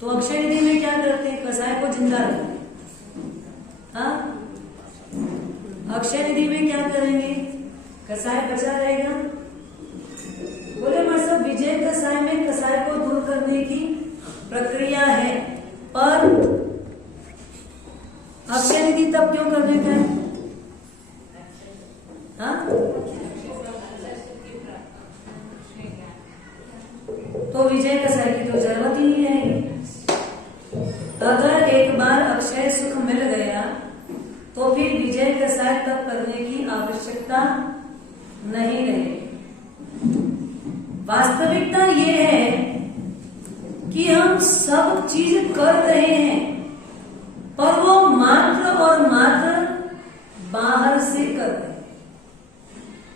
तो अक्षय निधि में क्या करते हैं? कसाय को जिंदा रखते हैं। हाँ, अक्षय निधि में क्या करेंगे? कसाय बचा रहेगा। बोले मैं सब विजय कसाय में कसाय को दूर करने की प्रक्रिया है, पर अक्षय निधि तब क्यों करने का है? हाँ? तो विजय कसाय की तो जरूरत ही नहीं रहेगी। अगर एक बार अक्षय सुख मिल गया तो फिर विजय कसाय तब करने की आवश्यकता नहीं रहेगी। वास्तविकता ये है कि हम सब चीज कर रहे हैं, पर वो मात्र और मात्र बाहर से कर रहे हैं,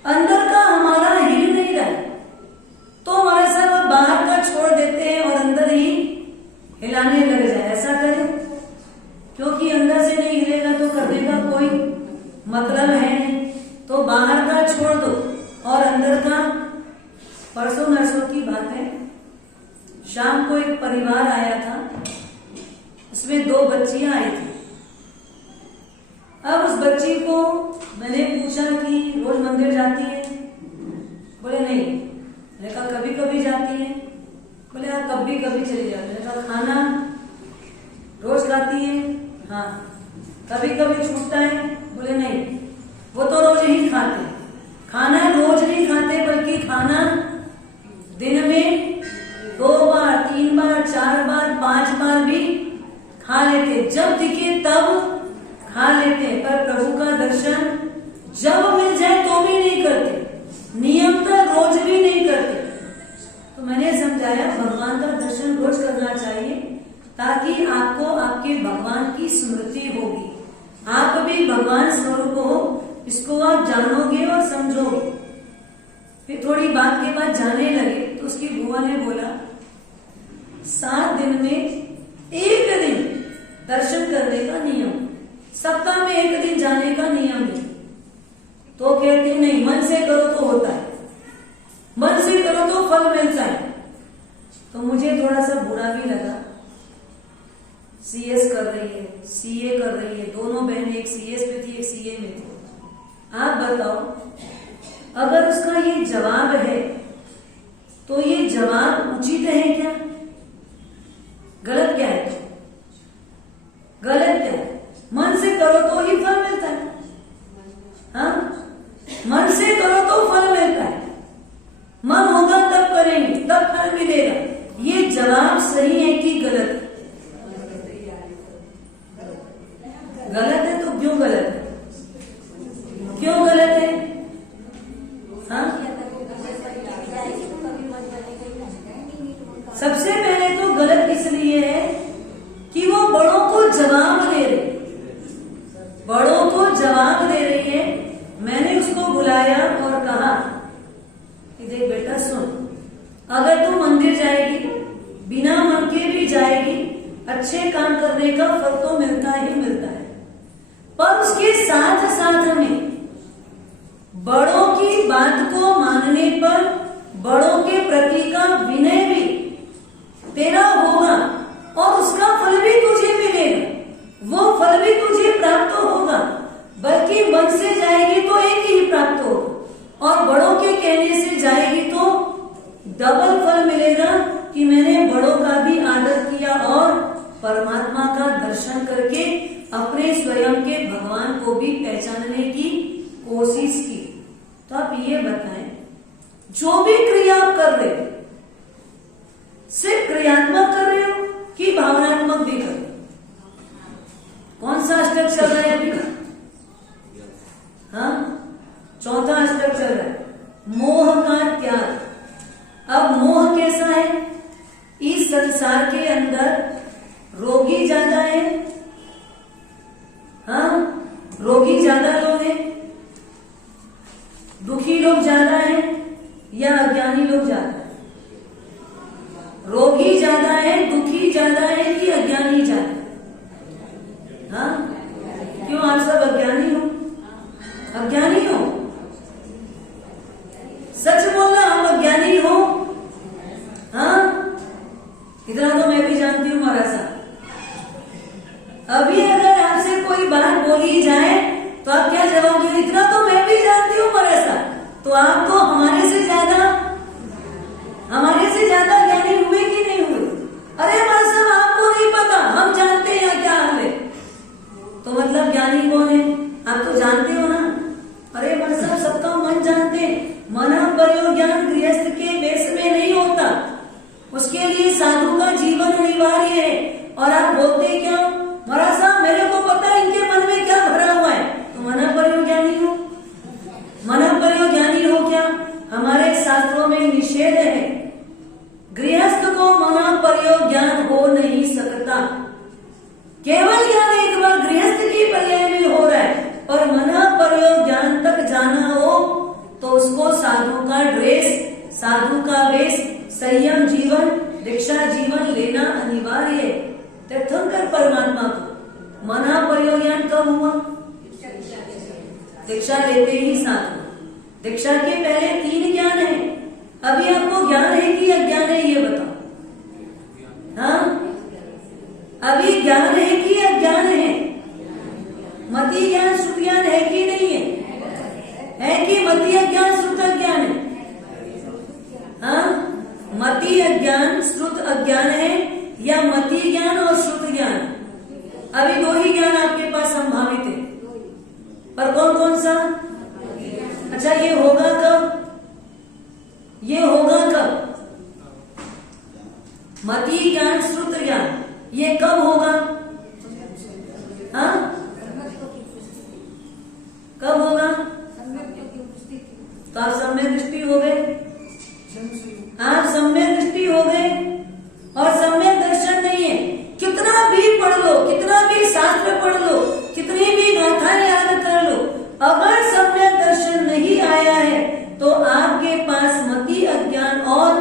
अंदर का हमारा हिल नहीं रहा है। तो हमारे साथ बाहर का छोड़ देते हैं और अंदर ही हिलाने लग जाए। ऐसा करें, क्योंकि अंदर से नहीं हिलेगा तो करने का कोई मतलब है नहीं। तो बाहर का छोड़ दो और अंदर का। परसों नरसों की बात है, शाम को एक परिवार आया था, उसमें 2 बच्चियां आई थी। अब उस बच्ची को मैंने पूछा कि रोज मंदिर जाती है? बोले नहीं। मैंने कहा कभी कभी जाती है? बोले हाँ कभी कभी चली जाती है। मैंने कहा खाना रोज खाती है? हाँ। कभी कभी छूटता है? बोले नहीं, वो तो रोज ही खाते हैं। खाना रोज नहीं खाते, बल्कि खाना दिन में 2 बार, 3 बार, 4 बार, 5 बार भी खा लेते, जब दिखे तब खा लेते, पर प्रभु का दर्शन जब मिल जाए तो भी नहीं करते, नियमतः रोज भी नहीं करते। तो मैंने समझाया भगवान का दर्शन रोज करना चाहिए, ताकि आपको आपके भगवान की स्मृति होगी, आप भी भगवान स्वरूप हो, इसको आप जानोगे और समझोगे। फिर थोड़ी बात के बाद जाने लगे तो उसकी बुआ ने बोला 7 दिन में 1 दिन दर्शन करने का नियम, सप्ताह में 1 दिन जाने का नियम है। तो कहती नहीं, मन से करो तो होता है, मन से करो तो फल मिलता है। तो मुझे थोड़ा सा बुरा भी लगा। सीएस कर रही है, सीए कर रही है, दोनों बहनें, एक सीएस में थी, एक सीए में थी। आप बताओ, अगर उसका ये जवाब है तो ये जवाब उचित है क्या? गलत क्या है? गलत क्या है? मन से करो तो ही फल मिलता है। हाँ, मन से करो तो फल मिलता है, मन होगा तब करेंगे तब फल मिलेगा। ये जवाब सही है कि गलत? गलत है। तो क्यों गलत है? क्यों गलत है? हाँ? सबसे पहले तो गलत इसलिए है कि वो बड़ों को जवाब दे रही, बड़ों को जवाब दे रही है। मैंने उसको बुलाया और कहा कि देख बेटा सुन, अगर तू मंदिर जाएगी, बिना मन के भी जाएगी, अच्छे काम करने का फल तो मिलता ही मिलता है, पर उसके साथ साथ में बड़ों की बात को मानने पर बड़ों के प्रति का विनय भी तेरा होगा और उसका फल भी तुझे मिलेगा, वो फल भी तुझे प्राप्त होगा। बल्कि मन से जाएगी तो एक ही प्राप्त होगा, और बड़ों के कहने से जाएगी तो डबल फल मिलेगा कि मैंने बड़ों का भी आदर किया और परमात्मा का दर्शन करके अपने स्वयं के भगवान को भी पहचानने की कोशिश की। तो आप ये बताएं, जो भी क्रिया आप कर रहे हो, सिर्फ क्रियात्मक कर रहे हो कि भावनात्मक भी कर रहे हो? कौन सा अष्टक चल रहा है अभी? हाँ, 4था अष्टक चल रहा है, मोह का त्याग। अब मोह कैसा है? इस संसार के अंदर रोगी ज्यादा है, हाँ, रोगी ज्यादा लोग हैं, दुखी लोग ज्यादा हैं, या अज्ञानी इतना तो मैं भी जानती हूँ महाराज साहब। अभी अगर आपसे कोई बात बोली जाए तो आप क्या जवाब देंगे? इतना तो मैं भी जानती हूँ महाराज साहब। तो आप तो हमारे से ज्यादा ज्ञानी हुए कि नहीं हुए? अरे महाराज साहब आपको नहीं पता, हम जानते हैं क्या हाल है। तो मतलब ज्ञानी कौन है? आप तो जानते हो ना। अरे महाराज साहब सबका मन जानते हैं। मना प्रयोग ज्ञान गृहस्थ के बेस में नहीं होता, उसके लिए साधु का जीवन अनिवार्य है। और आप बोलते क्या? महाराज साहब मेरे को पता है इनके मन में क्या भरा हुआ है। तो मना प्रयोग ज्ञानी हो? मना प्रयोग ज्ञानी हो क्या? हमारे शास्त्रों में निषेध है। गृहस्थ को मना प्रयोग ज्ञान हो नहीं सकता। केवल ज्ञान एक बार गृहस्थ की पर्याय में हो रहा है, पर मना प्रयोग ज्ञान तक जाना हो तो उसको साधु का ड्रेस, साधु का वेश, संयम जीवन, दीक्षा जीवन लेना अनिवार्य है। तीर्थंकर परमात्मा को मना प्रयोग ज्ञान कब हुआ? दीक्षा लेते ही साधु। दीक्षा के पहले 3 ज्ञान है। अभी आपको ज्ञान है कि अज्ञान है ये बताओ। हाँ, अभी ज्ञान है कि अज्ञान है? मति ज्ञान श्रुत ज्ञान है कि नहीं है? है कि मति अज्ञान श्रुत अज्ञान है? हाँ, मति अज्ञान श्रुत अज्ञान है या मति ज्ञान और श्रुत ज्ञान? अभी 2 ही ज्ञान आपके पास संभावित है, पर कौन कौन सा? अच्छा ये होगा कब? ये होगा कब? मति ज्ञान श्रुत ज्ञान ये कब होगा? हाँ, कब होगा? तो आप सम्यक दृष्टि हो गए, आप सम्यक दृष्टि हो गए और सम्यक दर्शन नहीं है। कितना भी पढ़ लो, कितना भी शास्त्र पढ़ लो, कितनी भी गाथाएं याद कर लो, अगर सम्यक दर्शन नहीं आया है तो आपके पास मति अज्ञान और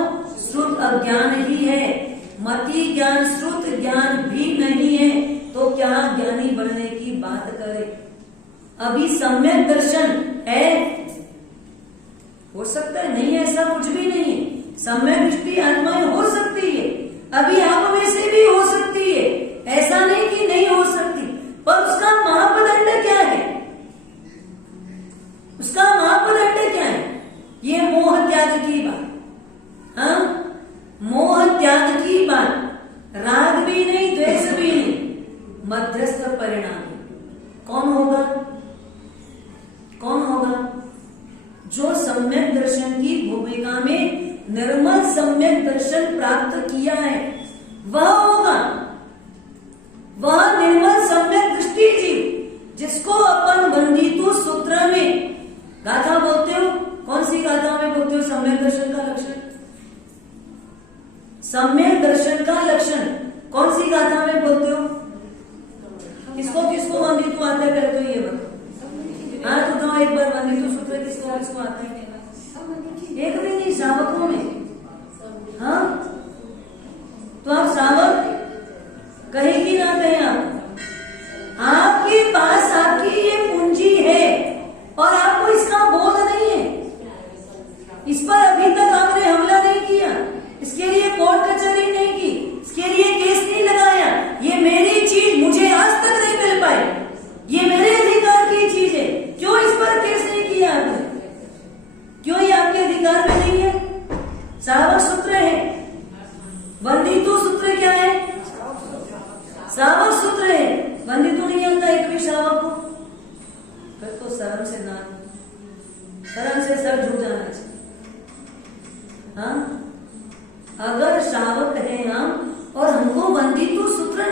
श्रुत अज्ञान ही है। मति ज्ञान श्रुत ज्ञान भी नहीं है तो क्या ज्ञानी बनने की बात करे? अभी सम्यक दर्शन है, हो सकता है नहीं, ऐसा कुछ भी नहीं है। सम्यक दृष्टि आत्माएं हो सकती है, अभी आप में से भी हो सकती है, ऐसा नहीं कि नहीं हो सकती, पर उसका मापदंड क्या है? उसका मापदंड क्या है? ये मोह त्याग की बात। हाँ, मोह त्याग की बात, राग भी नहीं द्वेष भी नहीं, मध्यस्थ परिणाम। कौन होगा? कौन होगा? जो सम्यक दर्शन की भूमिका में निर्मल सम्यक दर्शन प्राप्त किया है वह होगा, वह निर्मल सम्यक दृष्टि जीव जिसको अपन बंदितु सूत्र में गाथा बोलते हो। कौन सी गाथा में बोलते हो? सम्यक दर्शन का लक्षण। सम्यक दर्शन का लक्षण कौन सी गाथा में बोलते हो? किसको किसको बंदितु आता है पहले तो ये बताओ। हाँ तो बताओ एक बार, बंदितु सूत्र किसको किसको आता है? एक भी नहीं, श्रावकों में। हाँ तो आप श्रावक कहीं की ना कहें, आपके पास आपकी ये पूंजी है और आपको इसका बोध नहीं है। इस पर अभी तक आपने हमला नहीं किया, इसके लिए कोर्ट कचहरी नहीं की, इसके लिए केस नहीं लगाया। ये मेरी चीज मुझे आज तक नहीं मिल पाई, ये मेरे अधिकार की चीज है, क्यों इस पर केस नहीं किया आपने? क्यों ये आपके अधिकार में नहीं है? श्रावक सूत्र है। बंदितु सूत्र क्या है? श्रावक सूत्र है। बंदितु नहीं आता एक भी श्रावक को, फिर तो शर्म से ना, शर्म से सर झुक जाना चाहिए। हाँ, अगर श्रावक है हम और हमको बंदितु सूत्र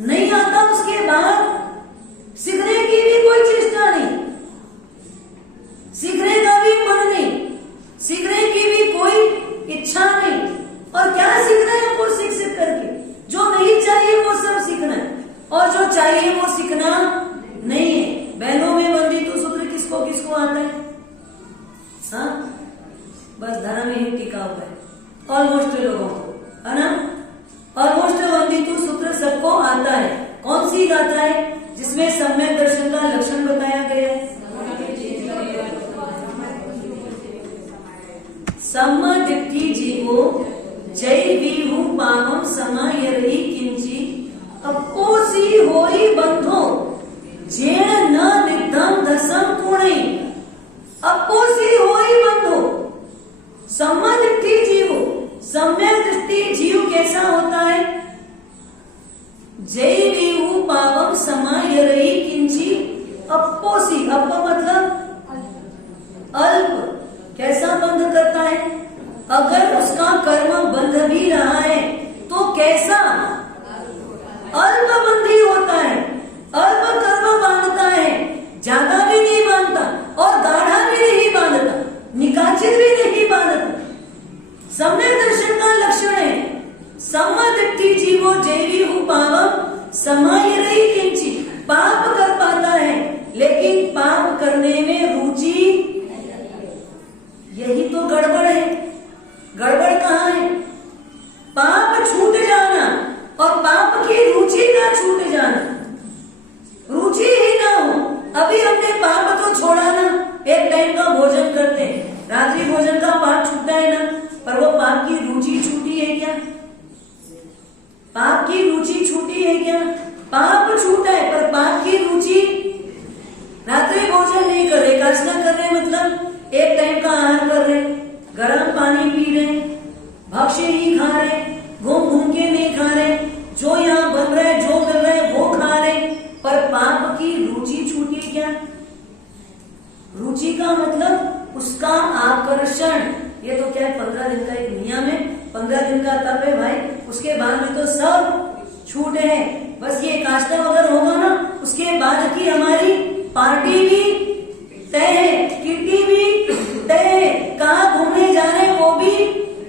नहीं आता उसके बाद सीखने की भी कोई चेष्टा नहीं, सीखने का भी मन नहीं, सीखने की भी कोई इच्छा नहीं। और क्या सीखना है हमको? सीख करके जो नहीं चाहिए वो सब सीखना है और जो चाहिए वो सीखना नहीं है। बहनों में बंदितु सूत्र किसको किसको आता है? हाँ, बस धर्म ही टिका हुआ है ऑलमोस्ट लोगों को, है ना? ऑलमोस्ट बंदितु सूत्र सबको आता है। कौन सी गाथा है जिसमें सम्यक दर्शन का लक्षण बताया गया है? सम्यदिट्ठी जीवो जैवीहु पावम समायरहि किंचि अप्पोसी होई बंधो जेण न निधम दसम कुणई। अप्पोसी होई बंधो, सम्यक दृष्टि जीव, सम्यक दृष्टि जीव कैसा होता है? जैवीहु पावम समायरहि किंचि अप्पोसी, अप मतलब अल्प, कैसा बंध करता है? अगर उसका कर्म बंध भी रहा है तो कैसा? अल्प बंधी होता है, अल्प कर्म बांधता है, ज्यादा भी नहीं बांधता और गाढ़ा भी नहीं बांधता, निकाचित भी नहीं बांधता। सम्यक दर्शन का लक्षण है सम्यदृष्टि जीवो जैवीहु पावम समायरहि किंचि। पाप कर पाता है लेकिन पाप करने में रुचि, यही तो गड़बड़ है। गड़बड़ कहाँ है? पाप छूट जाना और पाप की रुचि ना छूट जाना, रुचि ही ना हो। अभी हमने पाप तो छोड़ा ना, एक टाइम का भोजन करते हैं, रात्रि भोजन का पाप छूटा है ना, पर वो पाप की रुचि छूटी है क्या? पाप की रुचि छूटी है क्या? पाप छूटा है पर पाप की रुचि, रात्रि भोजन नहीं कर रहे, एकादशी कर रहे मतलब एक टाइम का आहार कर रहे, गर्म पानी पी रहे, भक्ष्य ही खा रहे, घूम घूम के नहीं खा रहे, जो यहाँ बन रहा है जो मिल रहा है वो खा रहे, पर पाप की रुचि छूटी क्या? रुचि का मतलब उसका आकर्षण। ये तो क्या है, 15 दिन का एक नियम है, 15 दिन का तप है भाई, उसके बाद में तो सब छूटे हैं। बस ये काष्ठा अगर होगा ना, उसके बाद की हमारी पार्टी भी तय है, किटी भी तय है, कहाँ घूमने जा रहे वो भी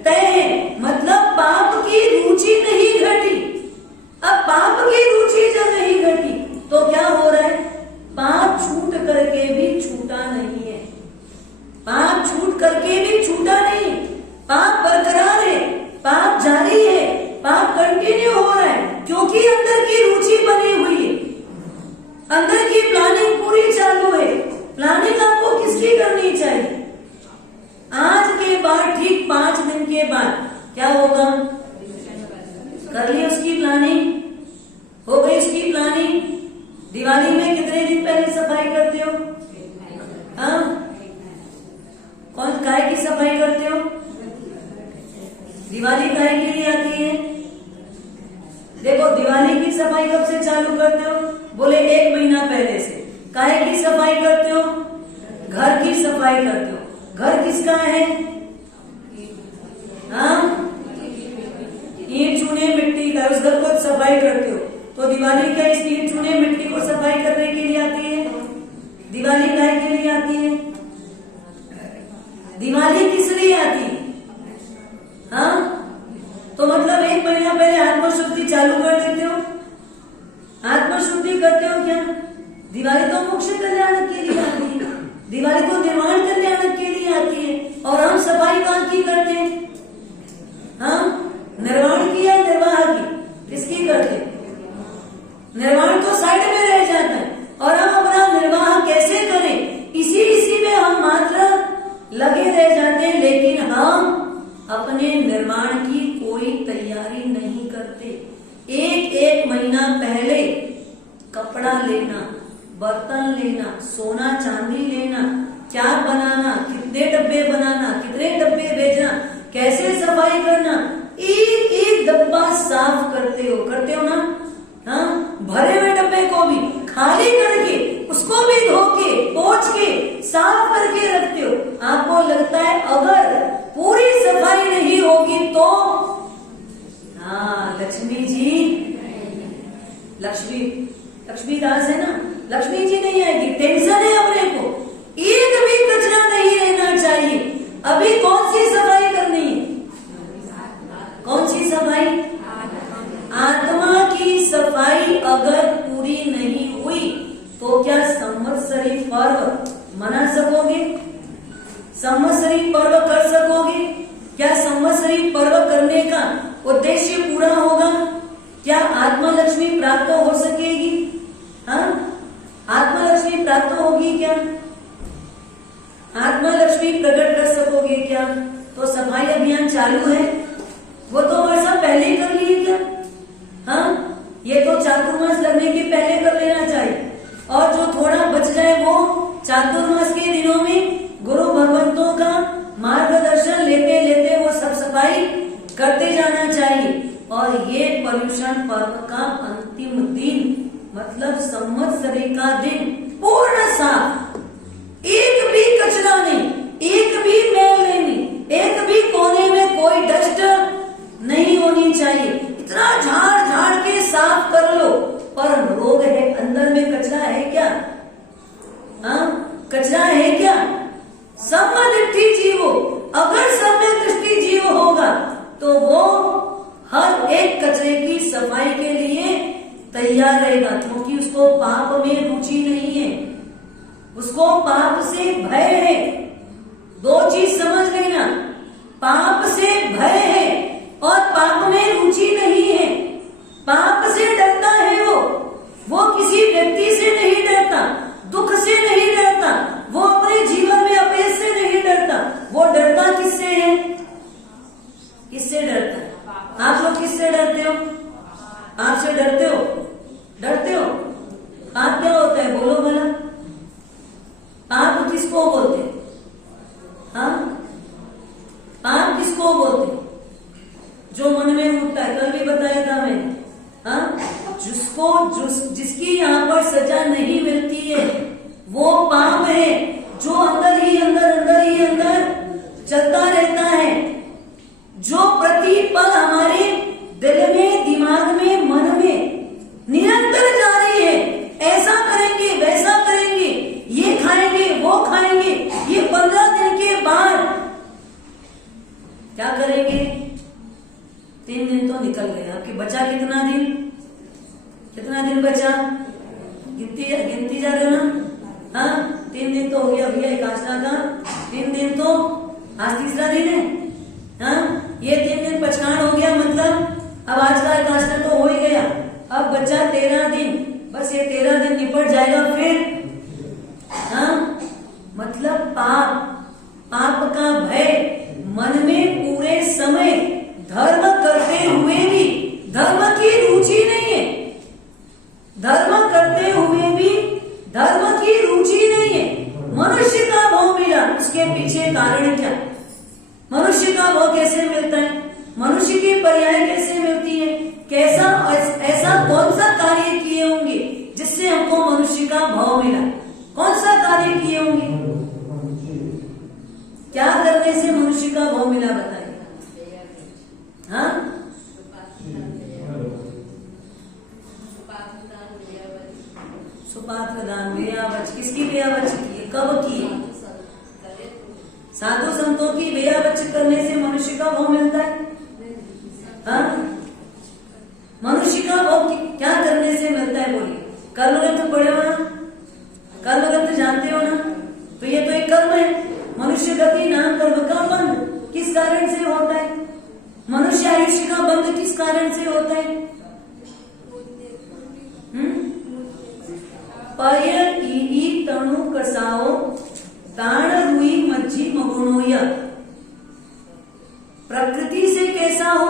तय है। मतलब पाप की रुचि नहीं घटी। अब पाप की रुचि जब नहीं घटी तो क्या हो रहा है? पाप छूट करके भी छूटा नहीं है, पाप छूट करके भी छूटा नहीं, पाप बरकरार है, पाप जारी है, पाप कंटिन्यू हो रहा है, क्योंकि अंदर की रुचि बनी हुई है, अंदर की प्लानिंग पूरी चालू है। प्लानिंग आपको किसकी करनी चाहिए? आज के बाद ठीक 5 दिन के बाद क्या होगा? कर ली उसकी प्लानिंग, हो गई उसकी प्लानिंग। दिवाली में कितने दिन पहले सफाई करते हो? हाँ, कौन काय की सफाई करते हो? दिवाली काय के लिए आती है? देखो, दिवाली की सफाई कब से चालू करते हो? बोले 1 महीना पहले से। काय की सफाई करते हो? घर की सफाई करते हो। घर किसका है? हाँ, ईंट चूने मिट्टी का, उस घर को सफाई करते हो। तो दिवाली क्या इस ईंट चूने मिट्टी को सफाई करने के लिए आती है? दिवाली काय के लिए आती है? दिवाली किस लिए आती है? हाँ, तो मतलब 1 महीना पहले आत्मशुद्धि चालू कर देते हो। आत्मशुद्धि करते हो क्या? दिवाली तो मोक्ष कल्याण के लिए आती है, दिवाली तो निर्वाण कल्याण के लिए आती है, और हम सफाई कहाँ की करते हैं? हम निर्वाण की या निर्वाह की, किसकी करते हैं? निर्वाण तो साइड में रह जाता है, और हम अपना निर्वाह कैसे करें इसी में हम मात्र लगे रह जाते हैं, लेकिन हम अपने निर्माण की कोई तैयारी नहीं करते। एक महीना पहले कपड़ा लेना, बर्तन लेना, सोना चांदी लेना, क्या बनाना, कितने डब्बे बनाना, कितने डब्बे भेजना, कैसे सफाई करना, एक डब्बा साफ करते हो ना? हाँ, भरे हुए डब्बे को भी खाली करके उसको भी धो के पोंछ के साफ करके रखते हो। आपको लगता है अगर पूरी सफाई नहीं होगी तो हाँ, लक्ष्मी लक्ष्मीदास है ना, लक्ष्मी जी नहीं आएगी। टेंशन है अपने को, एक भी कचरा नहीं रहना चाहिए। अभी कौन सी सफाई करनी है? कौन सी सफाई? आत्मा की सफाई अगर पूरी नहीं हुई तो क्या संवत्सरी पर्व मना सकोगे? संवत्सरी पर्व कर सकोगे? क्या संवत्सरी पर्व करने का उद्देश्य पूरा होगा? क्या आत्मा लक्ष्मी प्राप्त हो सकेगी? हाँ, आत्मा लक्ष्मी प्राप्त होगी क्या? आत्मा लक्ष्मी प्रकट कर सकोगे क्या? तो सफाई अभियान चालू है, वो चातुर्मास लगने के पहले कर लेना चाहिए, और जो थोड़ा बच जाए वो चातुर्मास के दिनों में गुरु भगवंतों का मार्गदर्शन लेते लेते वो सब सफाई करते जाना चाहिए। और ये पर्युषण पर्व का अंतिम दिन मतलब संवत्सरी का दिन पूर्ण साफ, एक भी कचरा नहीं, एक भी मैल नहीं, एक भी कोने में कोई डस्ट नहीं होनी चाहिए। इतना झाड़ झाड़ के साफ कर लो, पर रोग है, अंदर में कचरा है क्या? कचरा है क्या? सम्यदृष्टि जीव हो, अगर सम्यदृष्टि जीव होगा तो वो हर एक कचरे की सफाई के लिए तैयार रहेगा, क्योंकि उसको पाप में रुचि नहीं है, उसको पाप से भय है। दो चीज समझ लेना, पाप से भय है और पाप में रुचि नहीं है। पाप से डरता है वो किसी व्यक्ति से नहीं डरता, दुख से नहीं डरता, वो अपने जीवन में अपयश से नहीं डरता, वो डरता किससे है? किससे डरता है? आप लोग किससे डरते हो? आपसे डरते हो? डरते हो? पाप क्या होता है बोलो भला? पाप किसको बोलते हैं? हाँ, पाप किसको बोलते हैं? जो मन में उठता है, कल भी बताया था मैंने। हाँ, जिसकी यहाँ पर सजा नहीं मिलती है वो पाप है, जो अंदर ही अंदर चलता रहता है, जो प्रति पल हमारे दिल में, दिमाग में, मन में निरंतर जारी है। ऐसा करेंगे, वैसा करेंगे, ये खाएंगे, वो खाएंगे, ये 15 दिन के बाद क्या करेंगे? 3 दिन तो निकल गए, आपके बचा कितना दिन? कितना दिन बचा? गिनती जा रहे हो ना? हाँ, 3 दिन तो हो गया भैया एकादशा का, 3 दिन तो आज तीसरा दिन है। हाँ, ये 3 दिन पछाड़ हो गया, मतलब अब आज का एकादशा तो हो ही गया, अब बचा 13 दिन, बस ये 13 दिन निपट जाएगा फिर। हाँ, मतलब पाप का भय मन में पूरे समय, धर्म करते हुए भी धर्म की रुचि नहीं है, धर्म करते हुए भी धर्म की रुचि नहीं है। मनुष्य का भाव मिला, उसके पीछे कारण क्या? मनुष्य का भाव कैसे मिलता है? मनुष्य की पर्याय कैसे मिलती है? कैसा ऐसा कौन सा कार्य किए होंगे जिससे हमको मनुष्य का भाव मिला? कौन सा कार्य किए होंगे? क्या करने से मनुष्य का भाव मिला बताइए? हाँ, सुपात्र दान, बेयाबच। किसकी बेयाबच की है? कब की है? साधु संतों की बेयाबच करने से मनुष्य का भाव मिलता है। हाँ, मनुष्य का भाव क्या करने से मिलता है बोलिए? कर्म ग्रंथ पढ़े हो ना? कर्म ग्रंथ जानते हो ना? तो ये तो एक कर्म है। मनुष्य गति नाम कर्म का बंध किस कारण से होता है? मनुष्य आयुष्य का बंध किस कारण से होता है? पय ईवी तणु कसाओ ताण रुई मज्जी मगुणोय। प्रकृति से कैसा हो?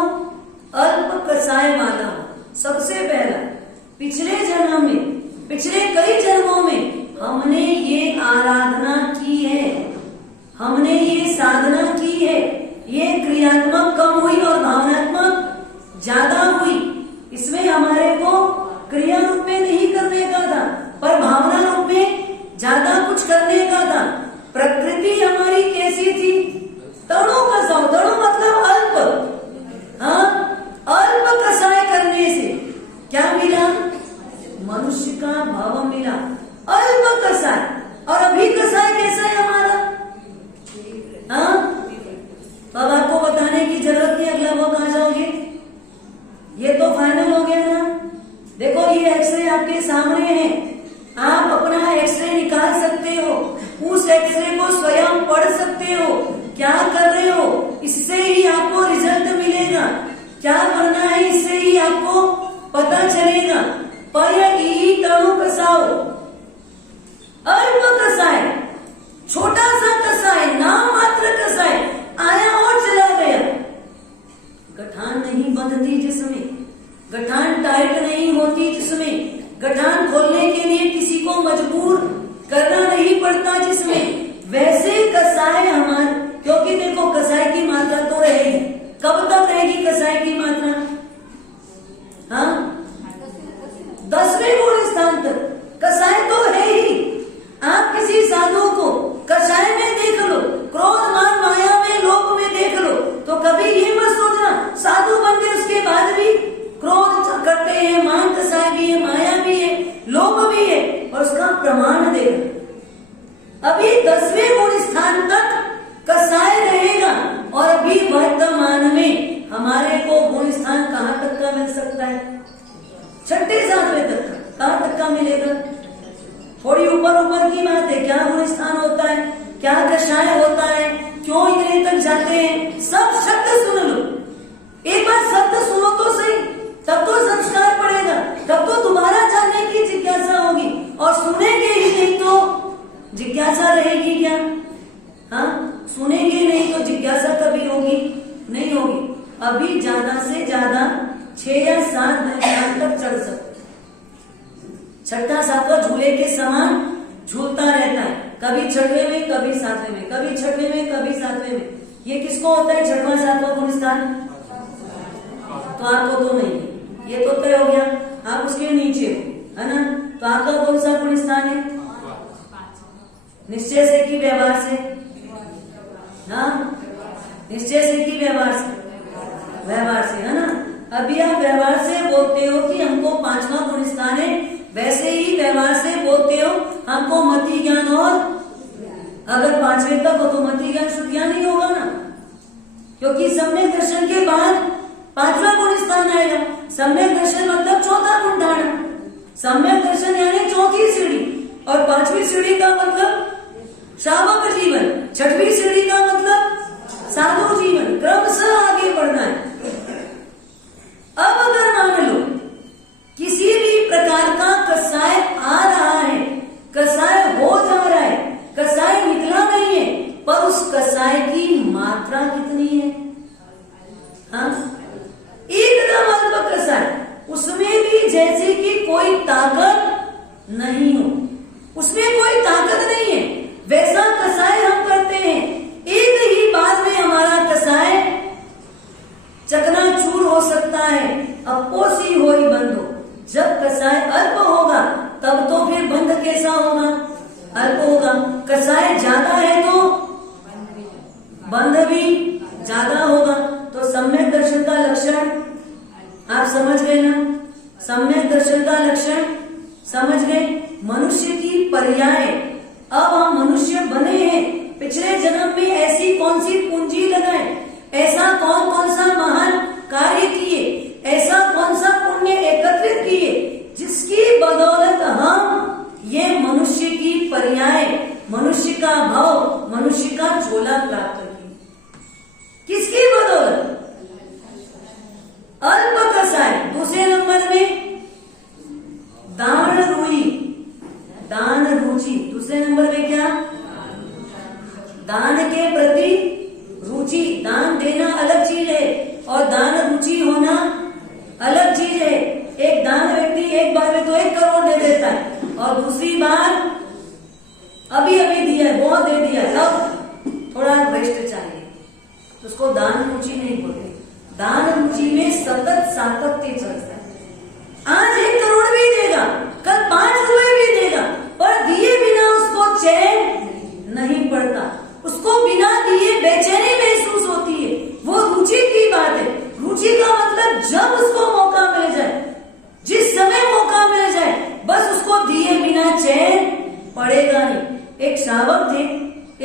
अल्प कसाय वाला हो। सबसे पहला पिछले जन्म में, पिछले कई जन्मों में हमने ये आराधना की है, हमने ये साधना की है, ये क्रियात्मक कम हुई और भावनात्मक ज्यादा हुई। इसमें हमारे को क्रिया रूप में नहीं करने का था, पर भावना रूप में ज्यादा कुछ करने का था। प्रकृति हमारी कैसी थी? तणु कसाओ, तणु मतलब अल्प। हाँ, अल्प कसाय करने से क्या मिला? मनुष्य का भाव मिला, अल्प कसाय। और अभी कसाय कैसा है हमारा? हाँ, तो अब आपको बताने की जरूरत नहीं, अगला वो कहाँ जाओगे? ये तो फाइनल हो गया ना। देखो ये एक्सरे आपके सामने है, आप अपना एक्सरे निकाल सकते हो, उस एक्सरे को स्वयं पढ़ सकते हो, क्या कर रहे हो इससे ही आपको रिजल्ट मिलेगा, क्या करना है इससे ही आपको पता चलेगा। पय ई तणु कसाओ, अल्प कसाय, छोटा सा कसाय, नाम मात्र कसाय, आया और चला गया। गठान नहीं बंधती जिसमें, गठान टाइट नहीं होती जिसमें, गठान खोलने के लिए किसी को मजबूर करना नहीं पड़ता जिसमें, वैसे कसाय हमारे, क्योंकि देखो कसाय की मात्रा तो रहेगी। कब तक रहेगी कसाय की मात्रा? हाँ, 10वें गुण स्थान तक कसाय तो है ही। आप किसी साधु को कसाय में देख लो, क्रोध मान माया में लोभ में देख लो, तो कभी ये मत सोचना साधु बन के उसके बाद भी क्रोध करते हैं, मान कसाय भी है, माया भी है, लोभ भी है, और उसका प्रमाण देगा। अभी 10वें गुण स्थान तक कसाय रहेगा, और अभी वर्तमान में हमारे को गुण स्थान कहाँ तक का मिल सकता है? 6ठे 7वें तक का। कहाँ तक का मिलेगा? थोड़ी ऊपर ऊपर की बात है। क्या गुण स्थान होता है, क्या कषाय होता है, क्यों इतने तक जाते हैं, सब शब्द सुन लो। एक बार शब्द सुनो तो सही, तब तो संस्कार पड़ेगा, तब तो दोबारा जानने की जिज्ञासा होगी। और सुनेंगे ही नहीं तो जिज्ञासा रहेगी क्या? हाँ, सुनेंगे नहीं तो जिज्ञासा कभी होगी? नहीं होगी। अभी ज्यादा से ज्यादा 6 या 7 घंटे तक चढ़ सकते। 6ठा 7वां झूले के समान झूलता रहता है, कभी 6ठे में, कभी 7वें में, कभी 6ठे में, कभी 7वें में। ये किसको होता है 6वां 7वां गुण स्थान? तो आपको तो नहीं, ये तो तय हो गया, आप उसके नीचे हो, है ना। तो आपका कौन सा गुण स्थान है? निश्चय से कि व्यवहार से? हाँ, निश्चय से कि व्यवहार से? व्यवहार से, है ना। अभी आप व्यवहार से बोलते हो कि हमको 5वां गुण स्थान है, वैसे ही व्यवहार से बोलते हो हमको मति ज्ञान, और अगर 5वें तक हो तो मति ज्ञान शुद्ध ज्ञान ही होगा ना, क्योंकि सम्यक दर्शन के बाद 5वां गुण स्थान आएगा। सम्यक दर्शन मतलब 4था गुण धारणा, सम्यक दर्शन यानी 4थी सीढ़ी, और 5वीं सीढ़ी का मतलब श्रावक जीवन, 6वीं सीढ़ी का मतलब साधु जीवन, क्रमशः आगे बढ़ना है। अब अगर मान लो किसी भी प्रकार का कसाय आ रहा है, कसाय हो जा रहा है, कसाय निकला नहीं है, पर उस कसाय की मात्रा कितनी है? हाँ, एकदम अल्प कसाय, उसमें भी जैसे कि कोई ताकत नहीं हो, उसमें कोई ताकत नहीं है, वैसा कसाय हम करते हैं। एक ही बार में हमारा कसाय चकनाचूर हो सकता है, अपोसी हो ही बंद हो। जब कसाय अल्प होगा तब तो फिर बंध कैसा होगा? अल्प होगा। कसाय ज्यादा है तो बंध भी ज्यादा होगा। तो सम्यक दर्शन का लक्षण आप समझ गए ना? सम्यक दर्शन का लक्षण समझ गए? मनुष्य की पर्याय, अब हम मनुष्य बने हैं, पिछले जन्म में ऐसी कौन सी पूंजी लगाए, ऐसा कौन कौन सा महान कार्य किए, ऐसा कौन सा पुण्य एकत्रित किए, जिसकी बदौलत हम ये मनुष्य की पर्याय, मनुष्य का भाव, मनुष्य का झोला प्राप्त किए। किसकी बदौलत? अल्प कसाय। दूसरे नंबर में दान रुचि, दान रुचि। दूसरे नंबर में क्या? दान के प्रति रुचि। दान देना अलग चीज है और दान रुचि होना अलग चीज है। एक दान व्यक्ति एक बार में तो 1 करोड़ दे देता है, और दूसरी बार अभी अभी दिया है, बहुत दे दिया, तब थोड़ा रेस्ट चाहिए, उसको दान रुचि नहीं बोलते। दान रुचि में सतत सातत्य चलता है। आज 1 करोड़ भी देगा, कल 5 रुपए भी देगा, पर दिए बिना उसको चैन नहीं पड़ता, उसको बिना दिए बेचैनी महसूस होती है। वो रुचि की बात है। रुचि का मतलब जब उसको मौका मिल जाए, जिस समय मौका मिल जाए, बस उसको दिए बिना चैन पड़ेगा नहीं। एक श्रावक थे,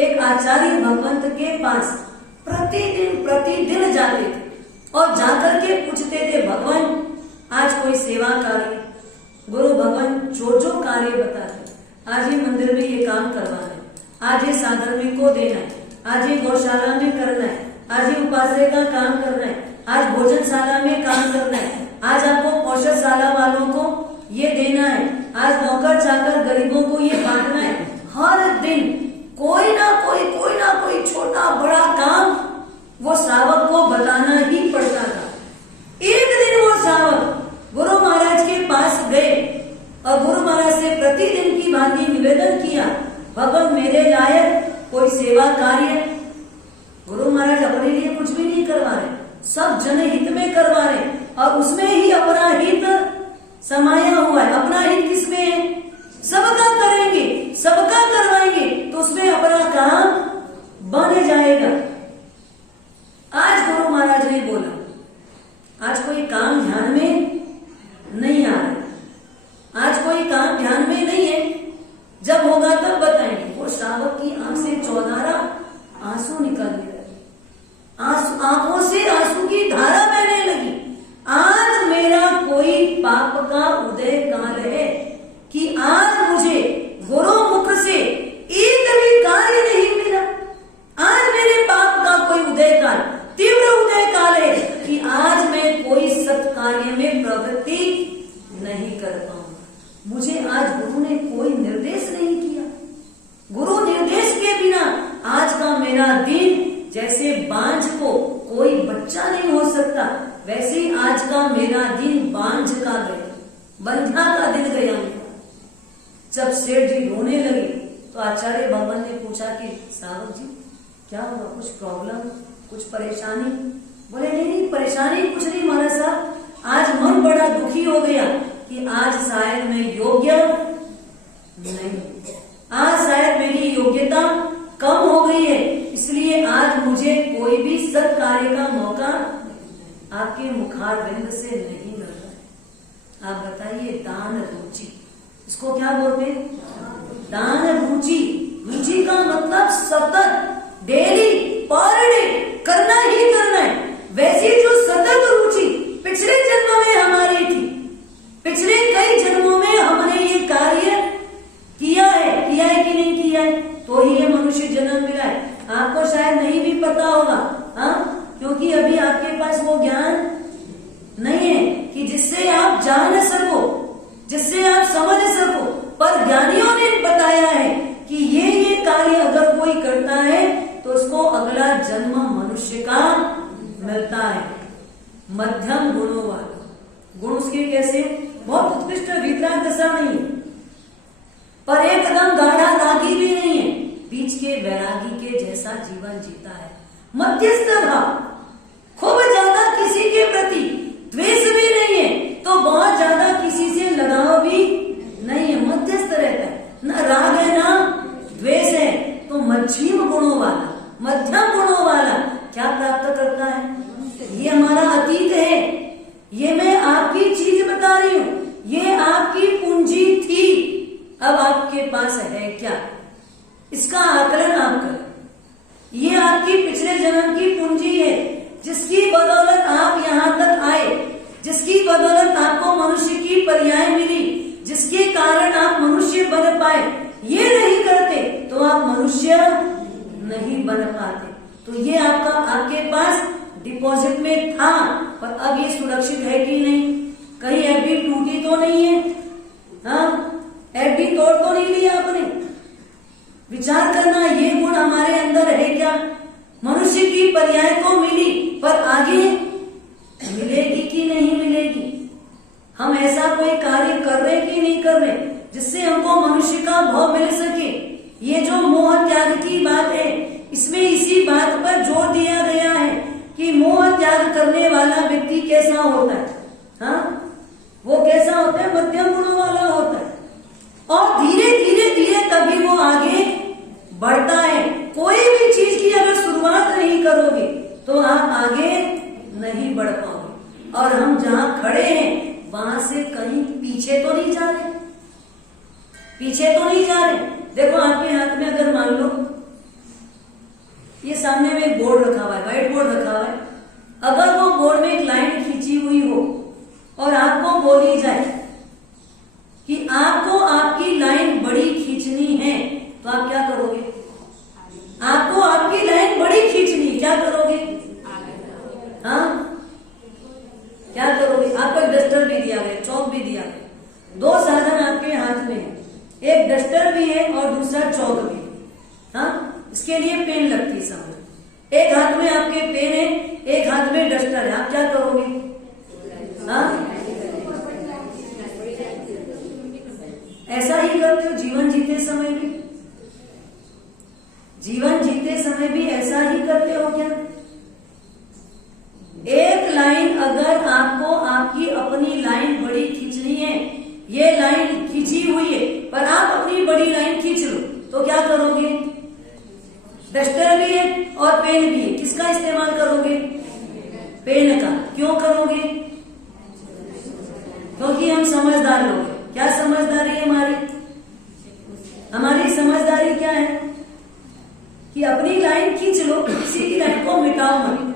एक आचार्य भगवंत के पास प्रतिदिन जाते थे और जाकर के पूछते थे, भगवान आज कोई सेवा कार्य, गुरु भगवान जो जो कार्य बताते, आज ही मंदिर में ये काम करवाना है, आज ये साधर्मिक को देना है, आज ये गौशाला में करना है, आज ये उपास्य का काम करना है, आज भोजनशाला में काम करना है, आज आपको औषधशाला वालों को ये देना है, आज नौकर चाकर गरीबों को ये बांटना है। हर दिन कोई ना कोई छोटा बड़ा काम वो श्रावक को बताना ही पड़ता था। एक दिन वो श्रावक और उसमें ही अपना हित समाया हुआ है। अपना हित किसमें है? सबका करेंगे, सबका करवाएंगे तो उसमें अपना काम बन जाएगा। आज गुरु महाराज ने बोला, आज कोई काम ध्यान में नहीं आ रहा, आज कोई काम ध्यान में नहीं है, जब होगा तब बताएंगे। वो श्रावक की आंख से 14 आंसू निकलने लगे, आंखों से आंसू की धारा बहने लगी। आज मेरा कोई पाप का उदय काल है कि आज मुझे गुरु मुख से एक भी कार्य नहीं मिला। आज मेरे पाप का कोई उदय काल, तीव्र उदय काल है कि आज मैं कोई सत्कार्य में प्रवृत्ति नहीं कर पाऊंगा। मुझे आज गुरु ने कोई निर्देश नहीं किया। गुरु निर्देश के बिना आज का मेरा दिन, जैसे बांझ को कोई बच्चा नहीं हो सकता, वैसे ही आज का मेरा दिन बांझ का गया, बंधा का दिन गया मेरा। जब सेठ जी रोने लगे तो आचार्य भगवान ने पूछा कि सावक जी क्या हुआ, कुछ प्रॉब्लम, कुछ परेशानी? बोले नहीं परेशानी कुछ नहीं महाराज साहब, आज मन बड़ा दुखी हो गया कि आज शायद मैं योग्य नहीं, आज शायद मेरी योग्यता कम हो गई है, इसलिए आज मुझे कोई भी सत्कार्य का मौका आपके मुखारविंद से नहीं मिल रहा है। आप बताइए, दान रुचि, इसको क्या बोलते हैं? दान रुचि। रुचि का मतलब सतत, डेली, पर डे करना ही करना है। वैसी जो सतत रुचि पिछले जन्म में हमारी थी, पिछले कई जन्मों में हमने ये कार्य किया है कि नहीं किया है, तो ही ये मनुष्य जन्म मिला है। आपको शायद नहीं भी पता होगा, हाँ, क्योंकि अभी आपके पास वो ज्ञान नहीं है कि जिससे आप जान सको, जिससे आप समझ सको। पर ज्ञानियों ने बताया है कि ये कार्य अगर कोई करता है तो उसको अगला जन्म मनुष्य का मिलता है। मध्यम गुणों वाला, गुण उसके कैसे? बहुत उत्कृष्ट वितराग दशा नहीं है, पर एकदम गाढ़ा रागी भी नहीं है, बीच के वैरागी के जैसा जीवन जीता है। मध्यस्थ भाव, खूब ज्यादा किसी के प्रति द्वेष भी नहीं है, तो बहुत ज्यादा किसी से लगाव भी नहीं है, मध्यस्थ रहता है, ना राग है ना द्वेष है। तो मध्यम गुणों वाला, मध्यम गुणों वाला क्या प्राप्त करता है? ये हमारा अतीत है, ये मैं आपकी चीज बता रही हूं, ये आपकी पूंजी थी, अब आपके पास है क्या, इसका आकलन आप करें। ये आपकी पिछले जन्म की पूंजी है, जिसकी बदौलत आप यहां तक आए, जिसकी बदौलत आपको मनुष्य की पर्याय मिली, जिसके कारण आप मनुष्य बन पाए। ये नहीं करते तो आप मनुष्य नहीं बन पाते। तो ये आपके पास डिपॉजिट में था, पर अब ये सुरक्षित है कि नहीं? कहीं एफडी टूटी तो नहीं है? हाँ, एफडी तोड़ तो नहीं लिया आपने? विचार करना, ये गुण हमारे अंदर है क्या? मनुष्य की पर्याय तो मिली, पर आगे मिलेगी कि नहीं मिलेगी? हम ऐसा कोई कार्य कर रहे कि नहीं कर रहे जिससे हमको मनुष्य का भाव मिल सके? ये जो मोह त्याग की बात है, इसमें इसी बात पर जोर दिया गया है कि मोह त्याग करने वाला व्यक्ति कैसा होता है? हाँ, वो कैसा होता है? मध्यम गुणों वाला होता है, और धीरे धीरे धीरे तभी वो आगे बढ़ता है। कोई भी चीज की अगर शुरुआत नहीं करोगे तो आप आगे नहीं बढ़ पाओगे। और हम जहां खड़े हैं वहां से कहीं पीछे तो नहीं जा रहे, पीछे तो नहीं जा रहे। देखो आपके हाथ में अगर मान लो ये सामने में एक बोर्ड रखा हुआ है, व्हाइट बोर्ड रखा हुआ है, अगर वो बोर्ड में एक लाइन खींची हुई हो और आपको बोली जाए कि आपको आपकी लाइन बड़ी खींचनी है, तो आप क्या करोगे? आपको आपकी लाइन बड़ी खींचनी, क्या करोगे? हाँ, क्या करोगे? आपको एक डस्टर भी दिया गया, चौक भी दिया गया, दो साधन आपके हाथ में है, एक डस्टर भी है और दूसरा चौक भी है। हाँ, इसके लिए पेन लगती है समझ। एक हाथ में आपके पेन है, एक हाथ में डस्टर है, आप क्या करोगे? हाँ, ऐसा ही करते हो जीवन जीते समय भी? जीवन जीते समय भी ऐसा ही करते हो क्या? एक लाइन अगर आपको समझदार लोग हैं। क्या समझदारी है हमारी? हमारी समझदारी क्या है कि अपनी लाइन खींच लो, किसी की लाइन को मिटाओ मत।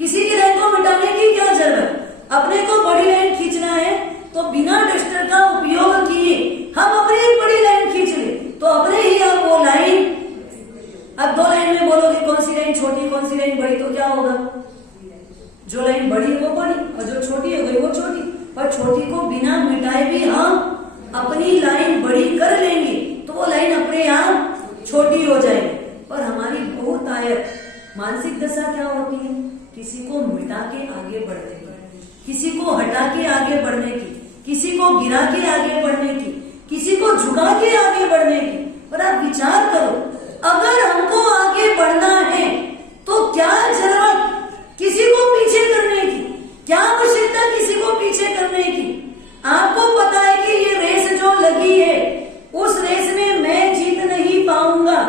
किसी की लाइन को मिटाने की क्या जरूरत? अपने को बड़ी लाइन खींचना है तो बिना डस्टर का उपयोग किए हम अपनी एक बड़ी लाइन खींच ले, तो अपने ही आप वो लाइन, अब दो लाइन में बोलोगे कौन सी लाइन छोटी कौन सी लाइन बड़ी, तो क्या होगा? जो लाइन बड़ी है वो बड़ी और जो छोटी है वो छोटी। पर छोटी को बिना मिटाए भी हम अपनी लाइन बड़ी कर लेंगे तो वो लाइन अपने आप छोटी हो जाएगी। पर हमारी बहुत आयत मानसिक दशा क्या होती है? किसी को मिटा के आगे बढ़ने की, किसी को हटा के आगे बढ़ने की, किसी को गिरा के आगे बढ़ने की, किसी को झुका के आगे बढ़ने की। पर आप विचार करो, अगर हमको आगे बढ़ना है तो क्या जरूरत किसी को पीछे करने की? क्या आवश्यकता किसी को पीछे करने की? आपको पता है कि ये रेस जो लगी है उस रेस में मैं जीत नहीं पाऊंगा,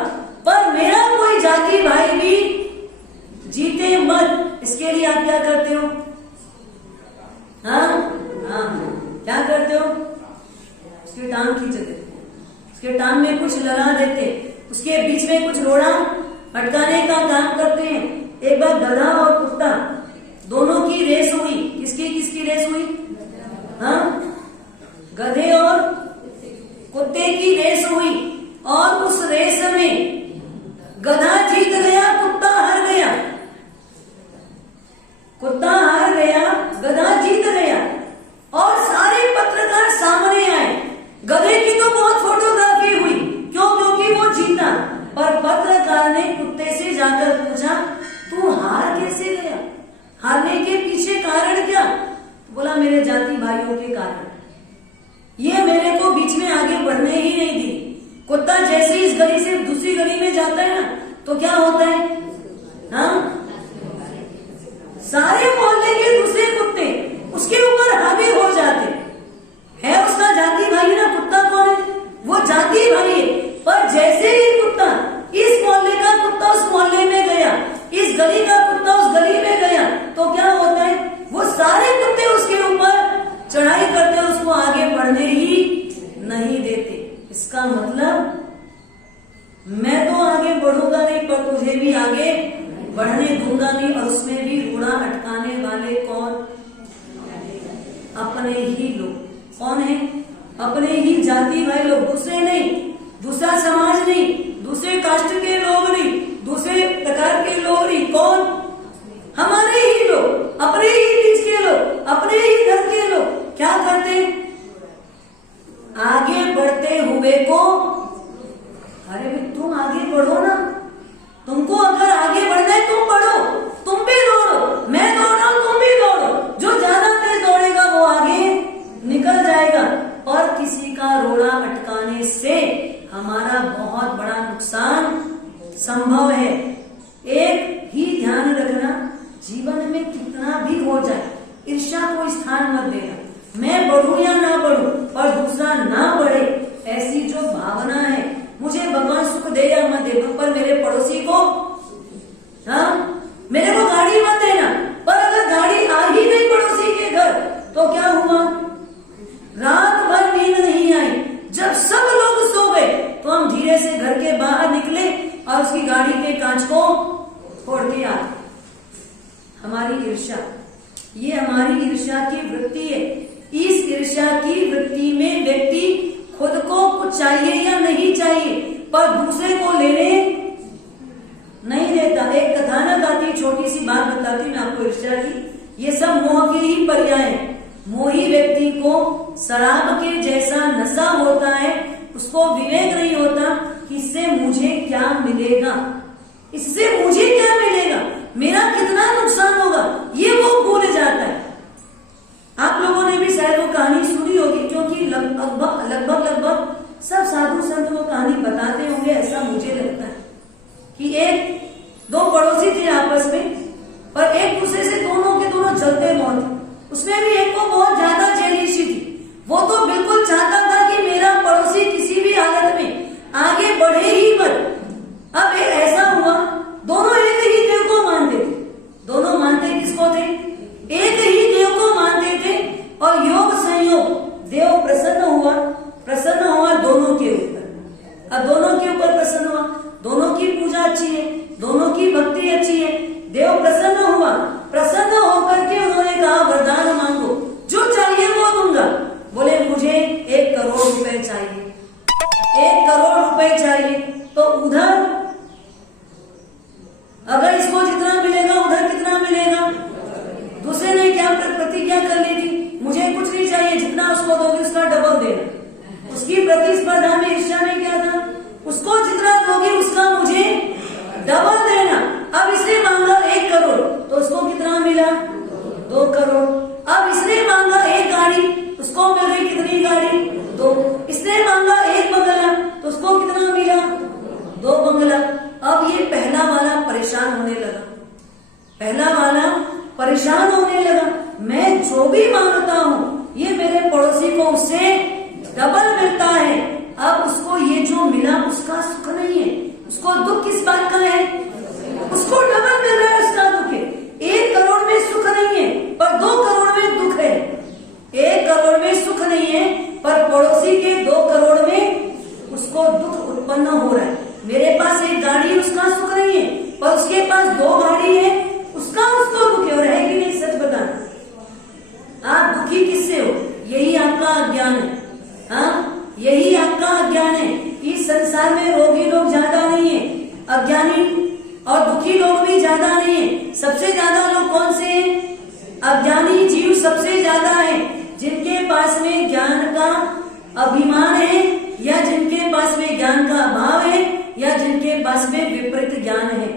पर मेरा कोई जाति भाई भी जीते मत, इसके लिए आप क्या करते हो? हाँ, क्या करते हो? उसकी टांग खींच देते, उसके टांग में कुछ लगा देते, उसके बीच में कुछ रोड़ा अटकाने का काम करते हैं। एक बार गधा और कुत्ता दोनों की रेस हुई। किसकी रेस हुई? हाँ, गधे और कुत्ते की रेस हुई और उस रेस में गधा जीत गया, कुत्ता हार गया। कुत्ता हार गया, गधा जीत गया और सारे पत्रकार सामने आए। गधे की तो बहुत फोटोग्राफी हुई, क्यों? क्योंकि वो जीता। पर पत्रकार ने कुत्ते से जाकर पूछा, तू हार कैसे गया? हारने के पीछे कारण क्या? बोला, मेरे जाति भाइयों के कारण, ये मेरे को बीच में आगे बढ़ने ही नहीं दी। कुत्ता जैसे इस गली से दूसरी गली में जाता है ना, तो क्या होता है? हाँ, सारे मोहल्ले के दूसरे कुत्ते उसके ऊपर हावी हो जाते है। उसका जाति भाई ना, कुत्ता कौन है? वो जाति भाई है। पर जैसे ही कुत्ता, इस मोहल्ले का कुत्ता उस मोहल्ले में गया, इस गली का कुत्ता उस गली में गया, तो क्या होता है? वो सारे कुत्ते उसके ऊपर चढ़ाई करते, उसको आगे बढ़ने ही नहीं देते। इसका मतलब मैं तो आगे बढ़ूंगा नहीं, पर तुझे भी आगे बढ़ने दूंगा नहीं। और उसमें भी रूड़ा अटकाने वाले कौन? अपने ही लोग। कौन है? अपने ही जाति भाई लोग, दूसरे नहीं, दूसरा समाज नहीं, दूसरे कास्ट के लोग नहीं, दूसरे प्रकार के लोग नहीं। कौन? हमारे ही लोग, अपने ही बीच के लोग, अपने ही घर के लोग। क्या करते? आगे बढ़ते हुए को, अरे भाई तुम आगे बढ़ो ना, तुमको अगर आगे बढ़ना है तुम बढ़ो, तुम भी दौड़ो, मैं दौड़ रहा हूं तुम भी दौड़ो। जो ज्यादा तेज दौड़ेगा वो आगे निकल जाएगा। और किसी का रोड़ा अटकाने से हमारा बहुत बड़ा नुकसान संभव है। एक ही ध्यान रखना, जीवन में कितना भी हो जाए, ईर्ष्या को स्थान मत देना। मैं बढ़ूं या ना बढ़ूं, पर दूसरा ना बढ़े, ऐसी जो भावना है, मुझे भगवान सुख दे या मत दे, पर मेरे पड़ोसी को, हाँ, मेरे को गाड़ी मत देना, पर अगर गाड़ी आ ही नहीं पड़ोसी के घर, तो क्या हुआ? रात भर नींद नहीं आई। जब सब लोग सो गए तो हम धीरे से घर के बाहर निकले और उसकी गाड़ी के कांच को फोड़ के आ गए। हमारी ईर्ष्या, ये हमारी ईर्ष्या की वृत्ति है। इस ईर्ष्या की वृत्ति में व्यक्ति खुद को कुछ चाहिए या नहीं चाहिए, पर दूसरे को लेने नहीं देता। एक कथानक आती, छोटी सी बात बताती मैं आपको ईर्ष्या की। ये सब मोह के ही पर्याय है। मोही व्यक्ति को शराब के जैसा नशा होता है, उसको विवेक नहीं होता कि इससे मुझे क्या मिलेगा, इससे मुझे क्या मिलेगा, मेरा कितना नुकसान होगा, ये वो भूल जाता है। आप लोगों ने भी शायद वो कहानी सुनी होगी, क्योंकि लगभग सब साधु संत वो कहानी बताते होंगे, ऐसा मुझे लगता है कि एक दो पड़ोसी थे आपस में, पर एक दूसरे से दोनों के दोनों जलते बहुत थे। उसमें भी एक को बहुत ज्यादा जेलिसी थी। वो तो बिल्कुल चाहता था कि मेरा पड़ोसी किसी भी हालत में आगे बढ़े ही मत। अब एक ऐसा हुआ, दोनों एक ही देव को मानते थे। दोनों मानते किसको थे? एक ही देव को मानते थे। और योग संयोग उसकी प्रतिस्पर्धा में, ईर्ष्या में क्या था, उसको जितना दोगे उसका मुझे डबल देना। अब इसने मांगा 1 करोड़ तो उसको कितना मिला, 2 करोड़। अब इसने मांगा 1 गाड़ी, उसको मिल रही कितनी गाड़ी, 2। इसने मांगा 1 बंगला तो उसको कितना मिला, 2 बंगला। अब ये पहला वाला परेशान होने लगा, पहला वाला परेशान होने लगा। मैं जो भी मांगता हूँ ये मेरे पड़ोसी को उससे डबल मिलता है। अब उसको ये जो मिला उसका सुख नहीं है, उसको दुख किस बात का है, उसको डबल मिल रहा है, उसका दुख है। 1 करोड़ में सुख नहीं है पर 2 करोड़ में दुख है। 1 करोड़ में सुख नहीं है पर पड़ोसी के 2 करोड़ में उसको दुख उत्पन्न हो रहा है। मेरे पास 1 गाड़ी है, उसका सुख नहीं है, पर उसके पास 2 गाड़ी है, उसको दुख है। और है कि नहीं, सच बताना, आप दुखी किससे हो, यही आपका अज्ञान है। हाँ, यही आपका अज्ञान है। इस संसार में रोगी लोग ज्यादा नहीं है, अज्ञानी और दुखी लोग भी ज्यादा नहीं है। सबसे ज्यादा लोग कौन से हैं, अज्ञानी जीव सबसे ज्यादा है, जिनके पास में ज्ञान का अभिमान है, या जिनके पास में ज्ञान का अभाव है, या जिनके पास में विपरीत ज्ञान है।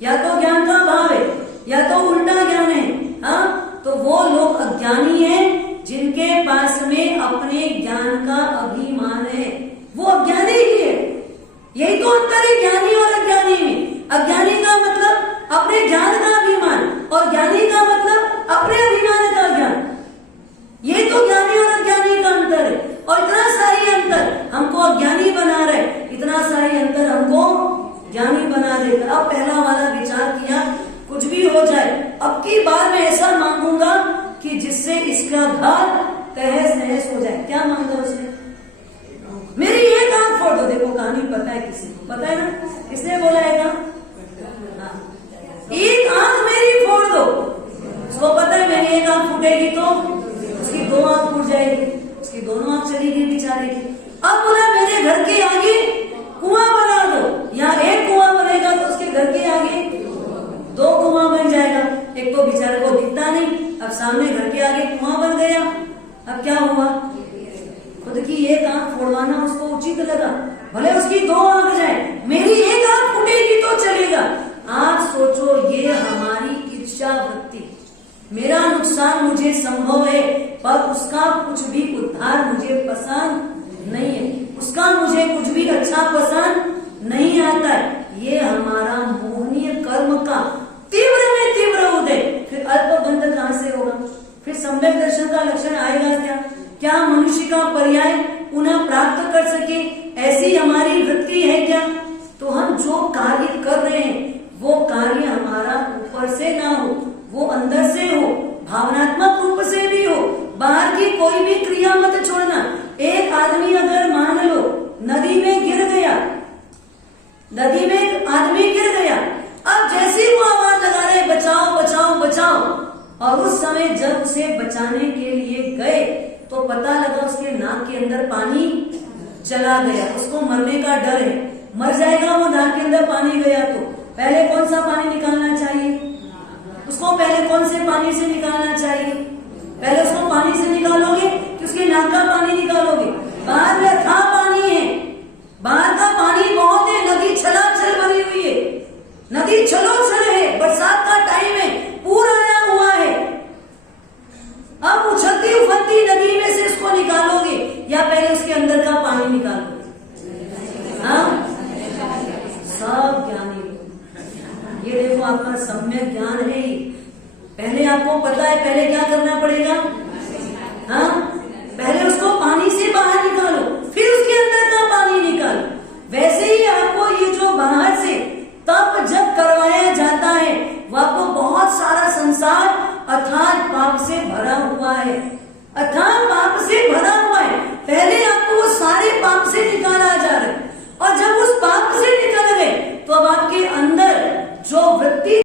या तो ज्ञान का अभाव है या तो उल्टा ज्ञान है। हाँ, तो वो लोग अज्ञानी हैं जिनके पास में अपने ज्ञान का अभिमान है, वो अज्ञानी ही है। यही तो अंतर है ज्ञानी और अज्ञानी में। अज्ञानी का मतलब अपने ज्ञान का अभिमान और ज्ञानी का मतलब अपने अभिमान का ज्ञान। ये तो ज्ञानी और अज्ञानी का अंतर है। और इतना सा ही अंतर हमको अज्ञानी बना रहे, इतना सा ही अंतर हमको ज्ञानी बना देगा। अब पहला वाला विचार किया, कुछ भी हो जाए, अब की बार मैं ऐसा मांगूंगा कि जिससे इसका घर तहस नहस हो जाए। क्या मांगा उसने, मेरी एक आंख फोड़ दो। देखो कहानी पता है, किसी को पता है ना, किसने बोला है ना? एक आंख मेरी फोड़ दो। उसको पता है मेरी एक आंख फूटेगी तो उसकी 2 आंख फूट जाएगी, उसकी दोनों आंख चली गई बेचारे की। अब बोला मेरे घर के आगे कुआं बना दो, यहाँ 1 कुआं बनेगा तो उसके घर के आगे 2 कुआं बन जाएगा। एक तो बेचारे को दिखता नहीं, अब सामने घर के आगे कुआं बन गया। अब क्या हुआ, खुद की एक आंख फोड़वाना उसको उचित लगा, भले उसकी 2 आंख जाए, मेरी एक आंख फूटेगी तो चलेगा। आज सोचो, ये हमारी इच्छा वृत्ति, मेरा नुकसान मुझे संभव है पर उसका कुछ भी उद्धार मुझे पसंद नहीं है, उसका मुझे कुछ भी अच्छा पसंद नहीं आता है। ये हमारा मोहनीय कर्म का तीव्र में तीव्र उदय। फिर अल्पबंध कहां से होगा, फिर सम्यक दर्शन का लक्षण आएगा क्या? क्या मनुष्य का पर्याय पुनः प्राप्त कर सके, ऐसी हमारी वृत्ति है क्या? तो हम जो कार्य कर रहे हैं वो कार्य हमारा ऊपर से ना हो, वो अंदर से हो, भावनात्मक रूप से भी हो। बाहर की कोई भी क्रिया मत छोड़ना। एक आदमी अगर मान लो नदी में गिर गया, नदी में आदमी गिर गया, अब जैसे वो आवाज लगा रहे बचाओ बचाओ बचाओ, और उस समय जब उसे बचाने के लिए गए तो पता लगा उसके नाक के अंदर पानी चला गया। उसको मरने का डर है, मर जाएगा वो नाक के अंदर पानी गया तो। पहले कौन सा पानी निकालना चाहिए उसको, पहले कौन से पानी से निकालना चाहिए? पहले उसको पानी से निकालोगे कि उसके नाक का पानी निकालोगे? बाहर में था पानी है, बाहर का पानी बहुत है, नदी छलाछल भरी हुई है, नदी छलोछल है, बरसात का टाइम है, पूर आया हुआ है। अब उछलती उफलती नदी में से उसको निकालोगे या पहले उसके अंदर का पानी निकालोगे? हाँ, सब ज्ञानी, ये देखो आपका सम्यक ज्ञान है। पहले आपको पता है पहले क्या करना पड़ेगा। हाँ, पहले उसको पानी से बाहर निकालो, फिर उसके अंदर का पानी निकालो। वैसे ही आपको ये जो बाहर से तप जब करवाया जाता है वो आपको बहुत सारा संसार अर्थात पाप से भरा हुआ है, अर्थात पाप से भरा हुआ है। पहले आपको वो सारे पाप से निकाला जा रहा है, और जब उस पाप से निकल गए तो अब आपके अंदर जो वृत्ति